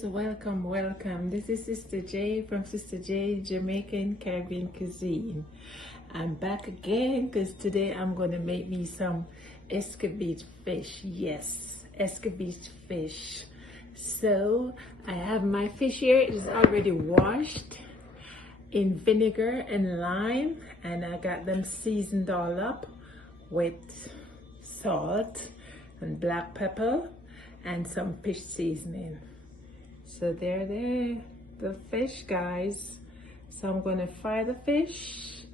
guys, welcome. This is Sister J from Sister J Jamaican Caribbean Cuisine. I'm back again because today I'm going to make me some Escovitch fish. Yes, Escovitch fish. So I have my fish here. It is already washed in vinegar and lime, and I got them seasoned all up with salt and black pepper and some fish seasoning. So there, the fish, guys. So I'm gonna fry the fish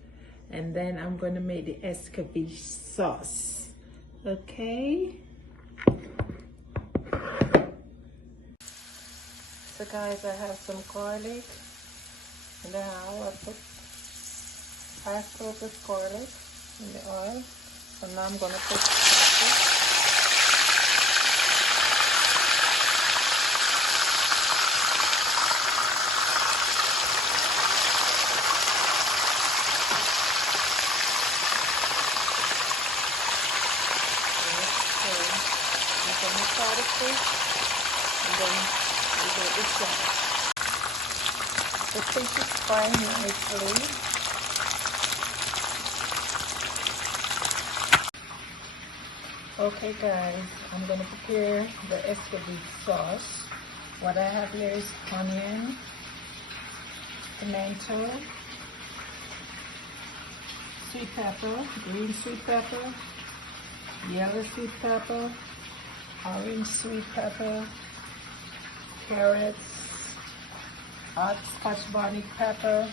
and then I'm gonna make the Escovitch sauce. Okay. So guys, I have some garlic and now I put half cup of garlic in the oil. So now I'm gonna put pepper. The fish, and then we do the sauce. The fish is frying nicely. Okay guys, I'm going to prepare the Escovitch sauce. What I have here is onion, pimento, sweet pepper, green sweet pepper, yellow sweet pepper, orange sweet pepper, carrots, hot Scotch bonnet pepper,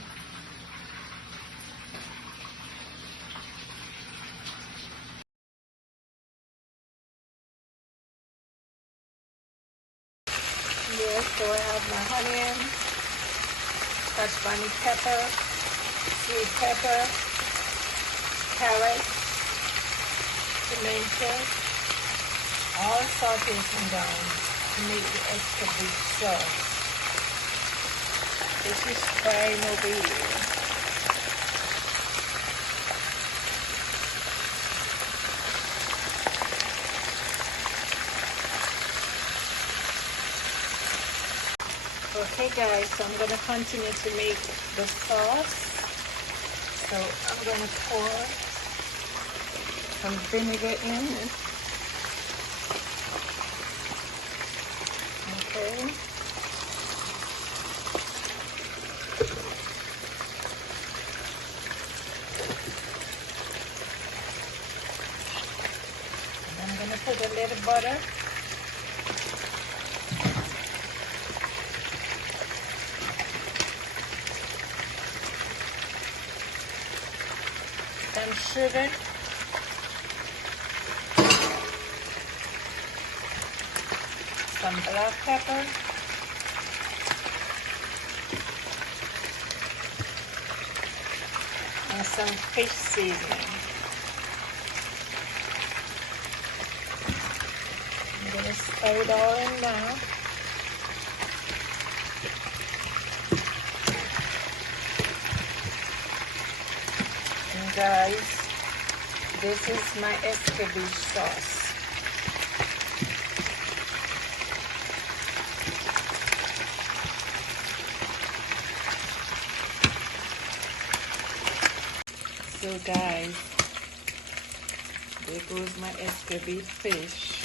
yes, so I have my onion, Scotch bonnet pepper, sweet pepper, carrots, pimento, all sauteed down to make the Escovitch sauce. This is frying over here. Okay guys, so I'm going to continue to make the sauce. So I'm going to pour some vinegar in. Okay. And I'm going to put a little butter. Some sugar. Some black pepper, and some fish seasoning. I'm going to stir it all in now. And guys, this is my Escovitch sauce. So guys, there goes my Escovitch fish.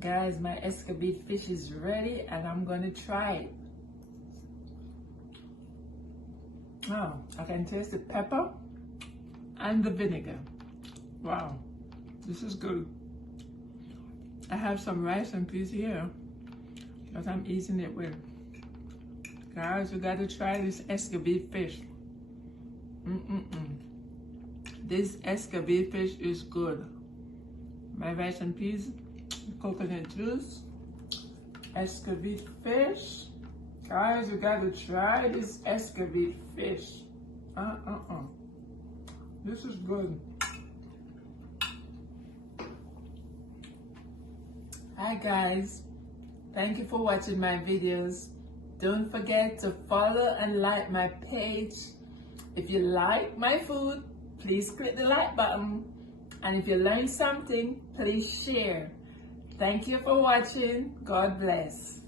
Guys, my Escovitch fish is ready and I'm going to try it. Oh, I can taste the pepper and the vinegar. Wow, this is good. I have some rice and peas here that I'm eating it with. Guys, you got to try this Escovitch fish. This Escovitch fish is good. My rice and peas, coconut juice, Escovitch Fish. Guys, you gotta try this Escovitch Fish. This is good. Hi guys, thank you for watching my videos. Don't forget to follow and like my page. If you like my food, please click the like button. And if you learned something, please share. Thank you for watching. God bless.